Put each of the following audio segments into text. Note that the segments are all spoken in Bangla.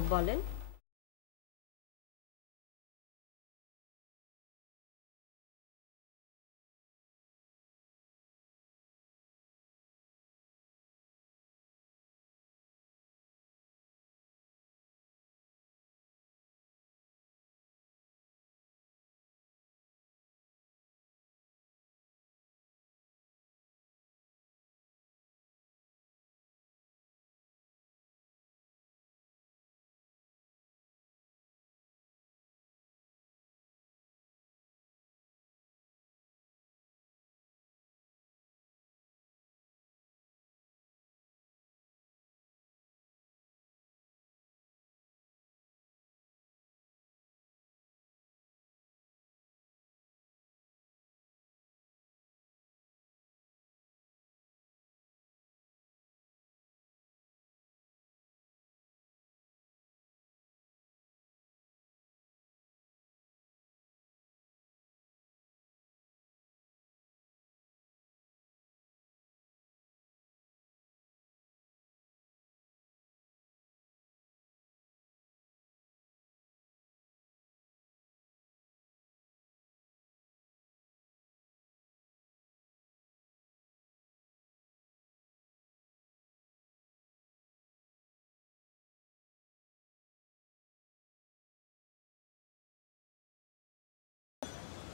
সম্ভব বলেন?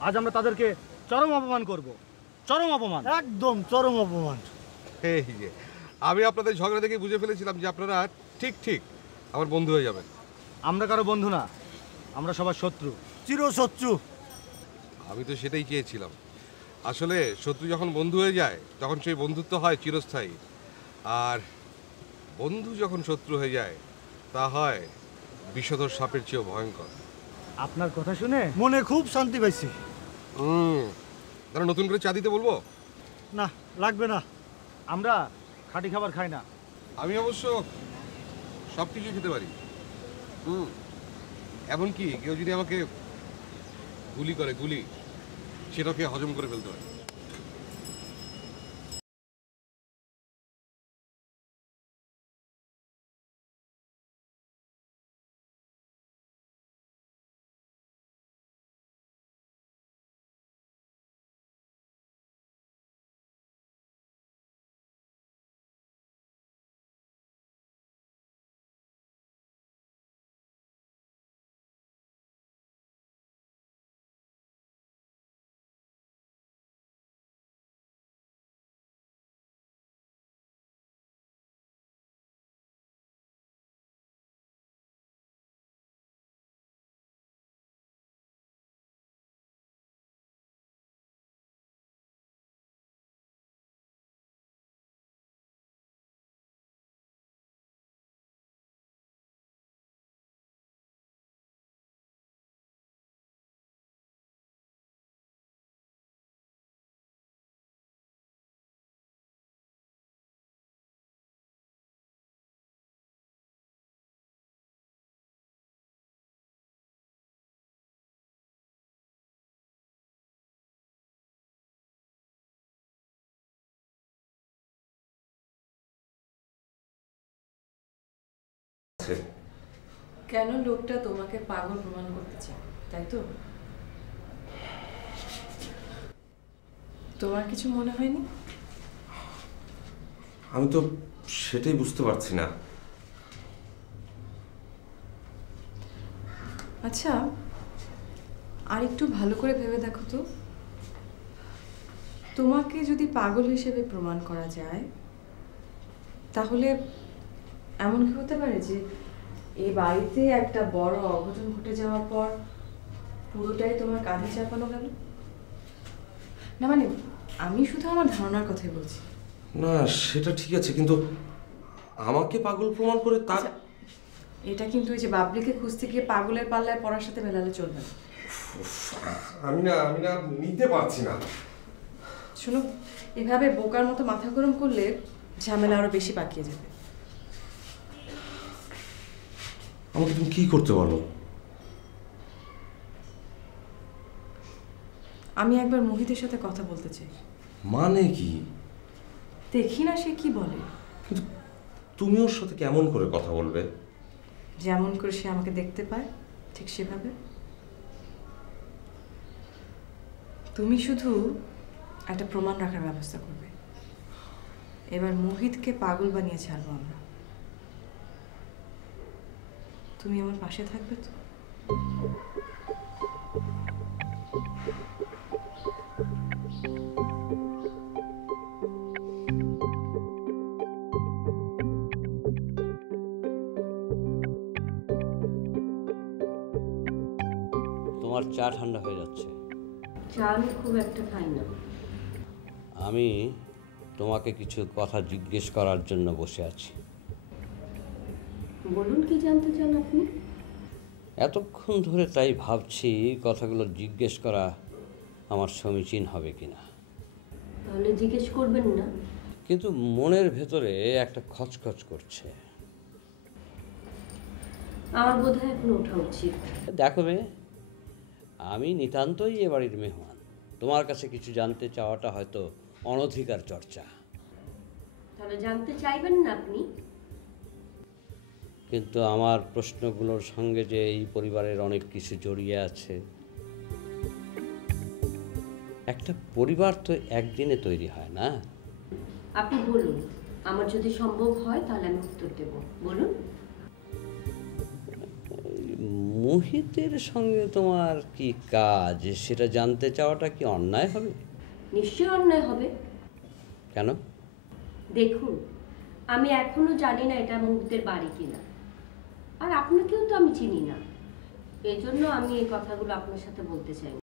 আজ আমরা তাদেরকে চরম অপমান করব, চরম অপমান, একদম চরম অপমান। এই যে আমি আপনাদের ঝগড়া দেখে বুঝে ফেলেছিলাম যে আপনারা ঠিক ঠিক আমার বন্ধু হয়ে যাবেন। আমরা কারো বন্ধু না, আমরা সবার শত্রু, চিরশত্রু। আমি তো সেটাই চেয়েছিলাম। আসলে শত্রু যখন বন্ধু হয়ে যায় তখন সেই বন্ধুত্ব হয় চিরস্থায়ী, আর বন্ধু যখন শত্রু হয়ে যায় তা হয় বিষধর সাপের চেয়েও ভয়ঙ্কর। আপনার কথা শুনে মনে খুব শান্তি পাইছি। তারা নতুন করে চা দিতে বলবো? না, লাগবে না, আমরা খাঁটি খাবার খাই না। আমি অবশ্য সব কিছু খেতে পারি। এমনকি কেউ যদি আমাকে গুলি করে, গুলি সেটাকে হজম করে ফেলতে পারে। কেন লোকটা তোমাকে পাগল প্রমাণ করতে চায়, তাই তো? তোমার কিছু মনে হয়নি? আমি তো সেটাই বুঝতে পারছি না। আচ্ছা, আর একটু ভালো করে ভেবে দেখো তো, তোমাকে যদি পাগল হিসেবে প্রমাণ করা যায় তাহলে এমন কি হতে পারে যে এই বাড়িতে একটা বড় অঘটন ঘটে যাওয়ার পর পুরোটাই তোমার কাঁধে চাপানো গেল? না মানে আমি শুধু আমার ধারণার কথাই বলছি। না সেটা ঠিক আছে, কিন্তু আমাকে পাগল প্রমাণ করে তার এটা কিন্তু ওই যে বাবলিকে খুঁজতে গিয়ে পাগলের পাল্লায় পড়ার সাথে মেলালে চলবে না। আমি না নিতে পারছি না। শোনো, এভাবে বোকার মতো মাথা গরম করলে ঝামেলা আরো বেশি পাকিয়ে যাবে। আমাকে তুমি কি করতে বলো? আমি একবার মোহিতের সাথে কথা বলতে চাই। মানে কি? দেখি না সে কি বলে। কিন্তু তুমি ওর সাথে কেমন করে কথা বলবে? যেমন করে সে আমাকে দেখতে পায় ঠিক সেভাবে। তুমি শুধু একটা প্রমাণ রাখার ব্যবস্থা করবে। এবার মোহিতকে পাগল বানিয়ে ছাড়বো আমরা। তুমি আমার পাশে থাকবে তো? তোমার চা ঠান্ডা হয়ে যাচ্ছে। চা আমি খুব একটা খাই না। আমি তোমাকে কিছু কথা জিজ্ঞেস করার জন্য বসে আছি। বলুন, কি জানতে চান আপনি? এতক্ষণ ধরে তাই ভাবছি কথাগুলো জিজ্ঞেস করা আমার সমীচীন হবে কিনা। তাহলে জিজ্ঞেস করবেন না। কিন্তু মনের ভেতরে একটা খচখচ করছে। আমার বোধহয় এখন ওঠা উচিত। দেখো মেয়ে, আমি নিতান্তই এ বাড়ির মেহমান। তোমার কাছে কিছু জানতে চাওয়াটা হয়তো অনধিকার চর্চা। তাহলে জানতে চাইবেন না আপনি? কিন্তু আমার প্রশ্নগুলোর সঙ্গে যে এই পরিবারের অনেক কিছু জড়িয়ে আছে। একটা পরিবার তো একদিনে তৈরি হয় না। আপনি বলুন, আমার যদি সম্ভব হয় তাহলে আমি উত্তর দেব। বলুন। মোহিতের সঙ্গে তোমার কি কাজ সেটা জানতে চাওয়াটা কি অন্যায় হবে? নিশ্চয় অন্যায় হবে। কেন? দেখুন, আমি এখনো জানি না এটা মুহূর্তের বাড়ি কিনা, আর আপনাকেও তো আমি চিনি না। এই জন্য আমি এই কথাগুলো আপনার সাথে বলতে চাই না।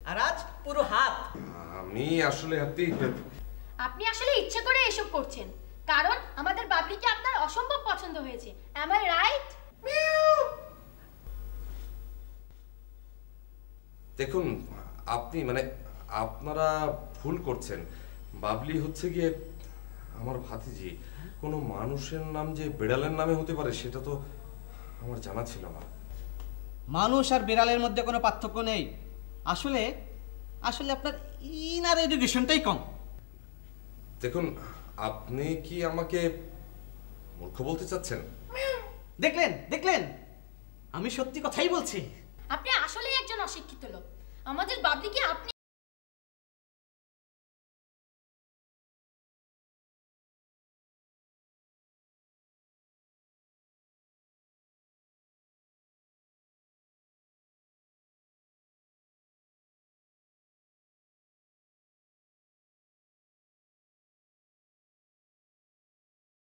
আর আজ পুরো হাত। আমি আসলে আপনি আসলে ইচ্ছে করে এসব করছেন, কারণ আমাদের বাবলিকে আপনার অসম্ভব পছন্দ হয়েছে। Am I right? দেখুন, আপনি মানে আপনারা ভুল করছেন। বাবলি হচ্ছে গিয়ে আমার ভাতিজি। কোনো মানুষের নাম যে বিড়ালের নামে হতে পারে সেটা তো আমার জানা ছিল না। মানুষ আর বিড়ালের মধ্যে কোনো পার্থক্য নেই। আসলে আসলে আপনার ইনার এডুকেশনটাই কম। দেখুন, আপনি কি আমাকে মূর্খ বলতে চাচ্ছেন? দেখলেন দেখলেন, আমি সত্যি কথাই বলছি। আপনি আসলেই একজন অশিক্ষিত লোক। আমাদের বাবলিকে আপনি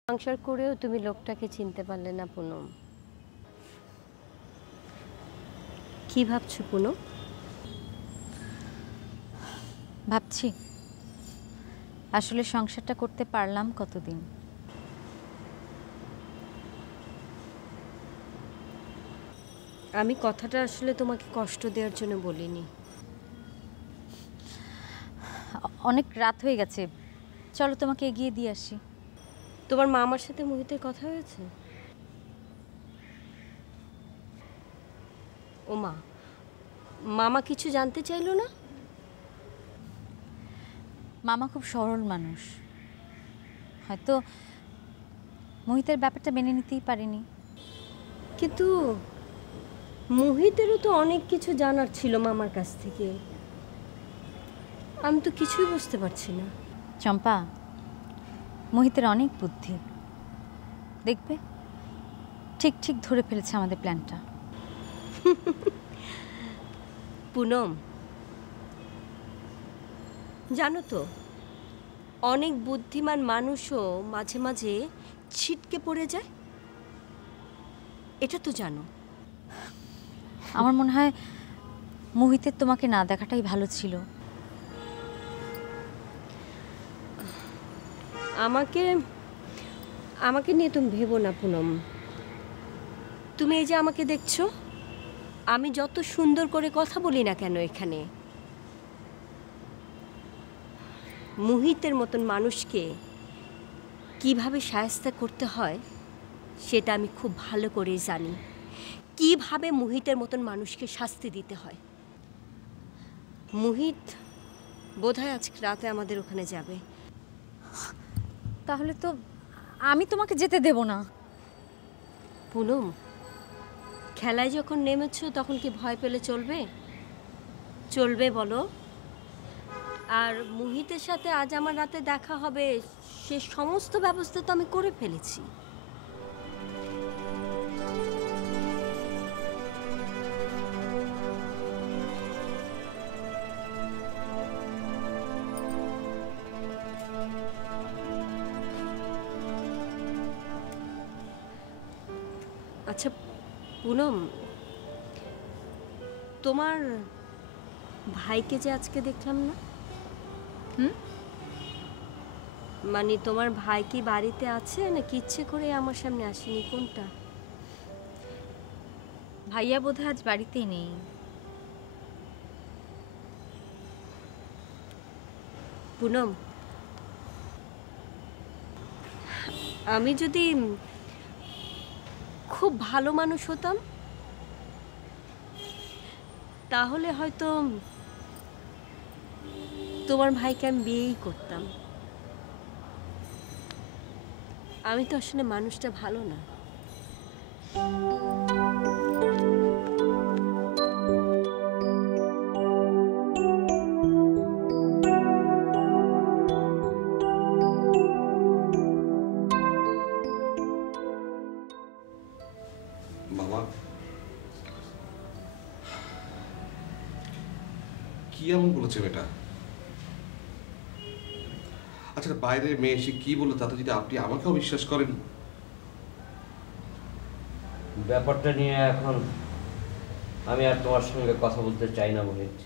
সংসার করেও তুমি লোকটাকে চিনতে পারলে না পুনম। কি ভাবছো পুনম? ভাবছি আসলে সংসারটা করতে পারলাম কতদিন। আমি কথাটা আসলে তোমাকে কষ্ট দেওয়ার জন্য বলিনি। অনেক রাত হয়ে গেছে, চলো তোমাকে এগিয়ে দিয়ে আসি। তোমার মামার সাথে মোহিতের কথা হয়েছে? ও মা, মামা কিছু জানতে চাইলো না? মামা খুব সরল মানুষ, হয়তো মোহিতের ব্যাপারটা মেনে নিতেই পারেনি। কিন্তু মোহিতেরও তো অনেক কিছু জানার ছিল মামার কাছ থেকে। আমি তো কিছুই বুঝতে পারছি না। চম্পা, মোহিতের অনেক বুদ্ধি, দেখবে ঠিক ঠিক ধরে ফেলেছে আমাদের প্ল্যানটা। পুনম, জানো তো অনেক বুদ্ধিমান মানুষও মাঝে মাঝে ছিটকে পড়ে যায়, এটা তো জানো। আমার মনে হয় মোহিতের তোমাকে না দেখাটাই ভালো ছিল। আমাকে আমাকে নিয়ে তুমি ভেবো না পুনম। তুমি এই যে আমাকে দেখছো, আমি যত সুন্দর করে কথা বলি না কেন এখানে, মোহিতের মতন মানুষকে কিভাবে শায়েস্তা করতে হয় সেটা আমি খুব ভালো করেই জানি। কিভাবে মোহিতের মতন মানুষকে শাস্তি দিতে হয়। মোহিত বোধহয় আজকে রাতে আমাদের ওখানে যাবে। তাহলে তো আমি তোমাকে যেতে দেব না। পুনম, খেলায় যখন নেমেছো তখন কি ভয় পেলে চলবে? চলবে বলো? আর মোহিতের সাথে আজ আমার রাতে দেখা হবে, সে সমস্ত ব্যবস্থা তো আমি করে ফেলেছি। আচ্ছা পুনম, তোমার ভাইকে যে আজকে দেখলাম না, মানে তোমার ভাই কি বাড়িতে আছে নাকি ইচ্ছে করে আমার সামনে আসেনি, কোনটা? ভাইয়া বোধহয় আজ বাড়িতেই নেই। পুনম, আমি যদি খুব ভালো মানুষ হতাম তাহলে হয়তো তোমার ভাইকে আমি বিয়েই করতাম। আমি তো আসলে মানুষটা ভালো না। মামা, কি এমন বলেছে মেয়েটা? আচ্ছা, বাইরে মেয়ে এসে কি বললো তাতে যদি আপনি আমাকেও বিশ্বাস করেন? ব্যাপারটা নিয়ে এখন আমি আর তোমার সঙ্গে কথা বলতে চাই না মোহিত।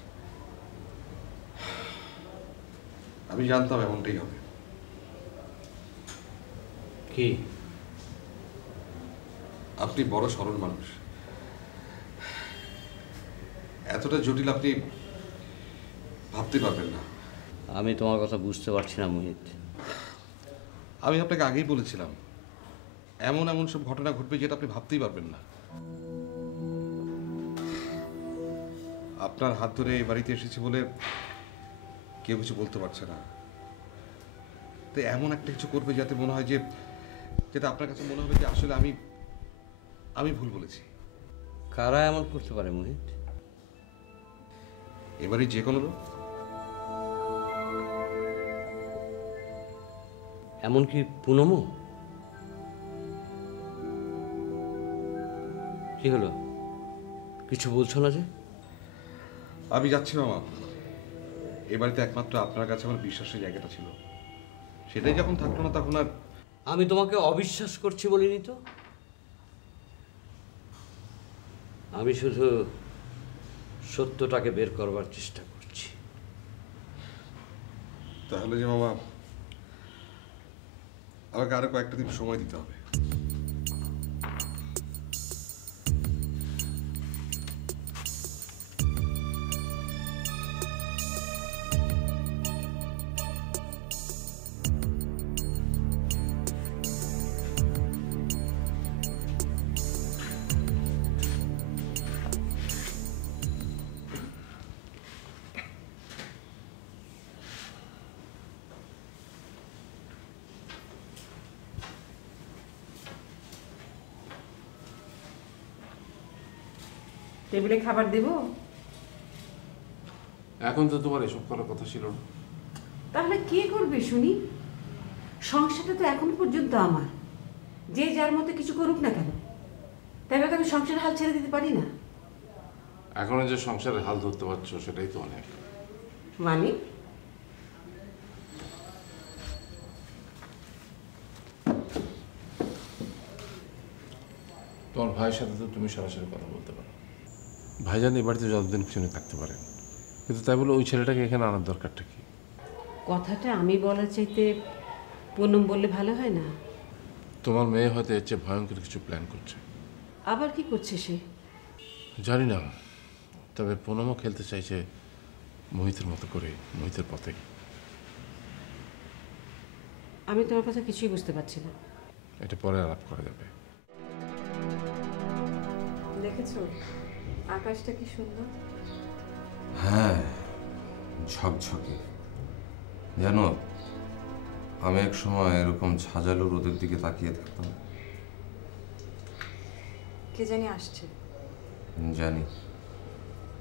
আমি জানতাম এমনটাই হবে। কি? আপনি বড় সরল মানুষ, এতটা জটিল আপনি ভাবতে পারবেন না। আমি তোমার কথা বুঝতে পারছি না মোহিত। আমি আপনাকে আগেই বলেছিলাম এমন এমন সব ঘটনা ঘটবে যেটা আপনি ভাবতেই পারবেন না। আপনার হাত ধরে এই বাড়িতে এসেছি বলে কেউ কিছু বলতে পারছে না, তো এমন একটা কিছু করবে যাতে মনে হয় যে, যেটা আপনার কাছে মনে হবে যে আসলে আমি ভুল বলেছি। কারা এমন করতে পারে মোহিত? এবারে যে কোনো লোক, এমনকি পুনমও? কি হলো, কিছু বলছো না যে? আমি যাচ্ছি মামা। এ বাড়িতে একমাত্র আপনার কাছে আমার বিশ্বাসের জায়গাটা ছিল, সেটাই যখন থাকলো না তখন আর। আমি তোমাকে অবিশ্বাস করছি বলিনি তো। আমি শুধু সত্যটাকে বের করবার চেষ্টা করছি। তাহলে যে মামা, আমাকে আরো কয়েকটা দিন সময় দিতে হবে। টেবিলে খাবার দেব? এখন তো তোমার এসব করার কথা ছিল না। তাহলে কে করবে শুনি? সংসারটা তো এখন পর্যন্ত আমার, যে যার মতো কিছু করুক না কেন। তাই বলে আমি সংসারের হাল ছেড়ে দিতে পারি না। এখনো যে সংসারের হাল ধরতে পারছো সেটাই তো অনেক। মানে তোমার ভাইয়ের সাথে তো তুমি সরাসরি কথা বলতে পারো। ভাইজান এই বাড়িতে যতদিন খুশি থাকতে পারেন, কিন্তু তাই বলে ওই ছেলেটাকে এখানে আনার দরকারটা কি? কথাটা আমি বলার চাইতে পুনম বললে ভালো হয় না? তোমার মেয়ে হয়তো এর চেয়ে ভয়ঙ্কর কিছু প্ল্যান করছে। আবার কি করছে সে? জানি না, তবে পুনমও খেলতে চাইছে মোহিতের মতো করে, মোহিতের পথেই। আমি তোমার কথা কিছুই বুঝতে পারছি না। এটা পরে আলাপ করা যাবে। দেখেছো আকাশটা কি সুন্দর? হ্যাঁ, ঝকঝকে। জানো, আমি এক সময় এরকম ঝাঁঝালো রোদের দিকে তাকিয়ে থাকতাম। কে জানি আসছে। জানি।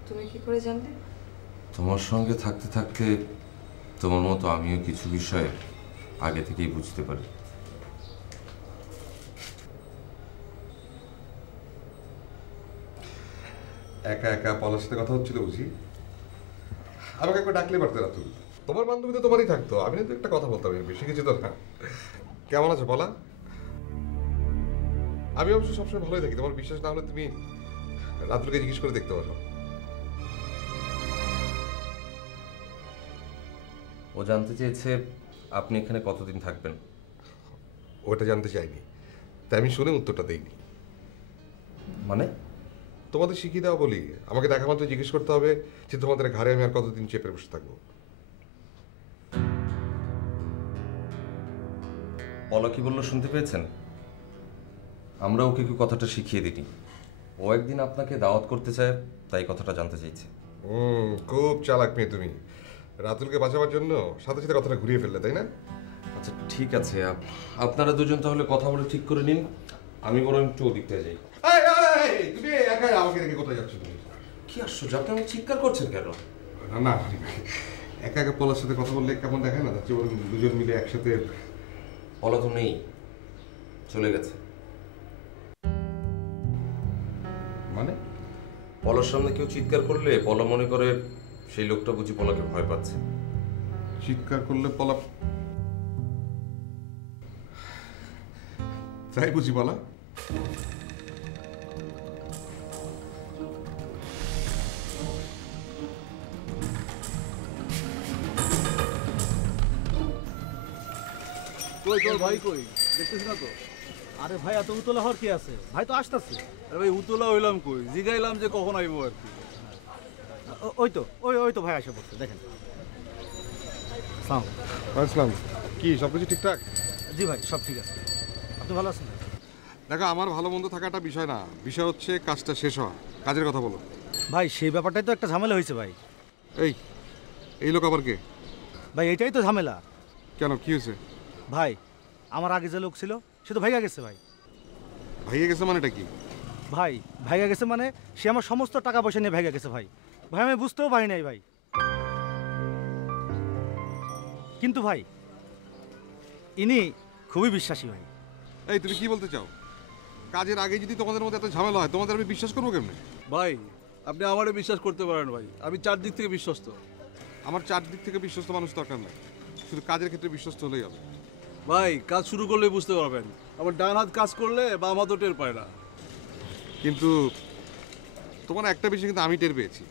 তুমি কি করে জানলে? তোমার সঙ্গে থাকতে থাকতে তোমার মতো আমিও কিছু বিষয়ে আগে থেকেই বুঝতে পারি। একা একা পলার সাথে কথা হচ্ছিল বুঝি? আমাকে একবার ডাকলে পারতে রাতুল। তোমার বান্ধবী তো তোমারই থাকতো, আমি তো একটা কথা বলতাম, বেশি কিছু তো না। কেমন আছো বলা? আমি অবশ্য সবসময় ভালোই থাকি, তোমার বিশ্বাস না হলে তুমি রাতুলকে জিজ্ঞেস করে দেখতে পারো। ও জানতে চেয়েছে আপনি এখানে কতদিন থাকবেন। ওটা জানতে চাইনি, তাই আমি শুনে উত্তরটা দেইনি। মানে? তোমাদের শিখিয়ে দেওয়া বলি, আমাকে দেখা মাত্র জিজ্ঞেস করতে হবে যে তোমাদের ঘরে আমি আর কতদিন চেপে বসে থাকবো। পলা কি বললো শুনতে পেয়েছেন? আমরা ওকে কি কথাটা শিখিয়ে দিই। ও একদিন আপনাকে দাওয়াত করতে চায়, তাই কথাটা জানতে চাইছে। খুব চালাক মেয়ে তুমি। রাতুলকে বাঁচাবার জন্য সাথে সাথে কথাটা ঘুরিয়ে ফেললে, তাই না? আচ্ছা ঠিক আছে, আপনারা দুজন তাহলে কথা বলে ঠিক করে নিন। আমি বরং একটু ওদিকটায় যাই। তুমি একাই আমাকে রেখে কোথায় যাচ্ছ তুমি? কি আশ্চর্য, আপনি আমাকে চিৎকার করছেন কেন? না, একা একা পলার সাথে কথা বললে কেমন দেখায় না, যাচ্ছে বরং দুজন মিলে একসাথে। পলা তো নেই, চলে গেছে। মানে? পলার সামনে কেউ চিৎকার করলে পলা মনে করে সেই লোকটা বুঝি পলাকে ভয় পাচ্ছে। চিৎকার করলে পলা তাই বুঝি বলা? কই তোর ভাই কই? দেখতেছি না তো। আরে ভাই এত উতলা হওয়ার কি আছে? ভাই তো আসতেছে। আরে ভাই উতলা হইলাম কই, জিগাইলাম যে কখন আইবো আর কি। ওই তো ওই তো ভাই আসে পড়ছে, দেখেন। আসসালাম। কি সব কিছু ঠিকঠাক? জি ভাই সব ঠিক আছে। আপনি ভালো আছেন? দেখো, আমার ভালো মন্দ থাকাটা বিষয় না, বিষয় হচ্ছে কাজটা শেষ হওয়া। কাজের কথা বলো। ভাই সেই ব্যাপারটাই তো একটা ঝামেলা হয়েছে ভাই। এই লোক আবার কে? ভাই এটাই তো ঝামেলা। কেন, কি হয়েছে? ভাই আমার আগে যে লোক ছিল সে তো ভাইগা গেছে ভাই। ভাইয়া গেছে মানেটা কি? ভাই ভাইগা গেছে মানে সে আমার সমস্ত টাকা পয়সা নিয়ে ভাইগা গেছে ভাই। ভাই আমি বুঝতেও পারি নাই ভাই। কিন্তু ভাই ইনি খুবই বিশ্বাসী ভাই। এই তুমি কি বলতে চাও? কাজের আগে যদি তোমাদের মধ্যে এত ঝামেলা হয়, তোমাদের আমি বিশ্বাস করবো কেমনে? ভাই আপনি আমারে বিশ্বাস করতে পারেন ভাই, আমি চারদিক থেকে বিশ্বস্ত। আমার চারদিক থেকে বিশ্বস্ত মানুষ দরকার নাই, শুধু কাজের ক্ষেত্রে বিশ্বস্ত হলেই হবে। ভাই কাজ শুরু করলে বুঝতে পারবেন, আমার ডান হাত কাজ করলে বাম হাতও টের পায় না। কিন্তু তোমার একটা বিষয় কিন্তু আমি টের পেয়েছি।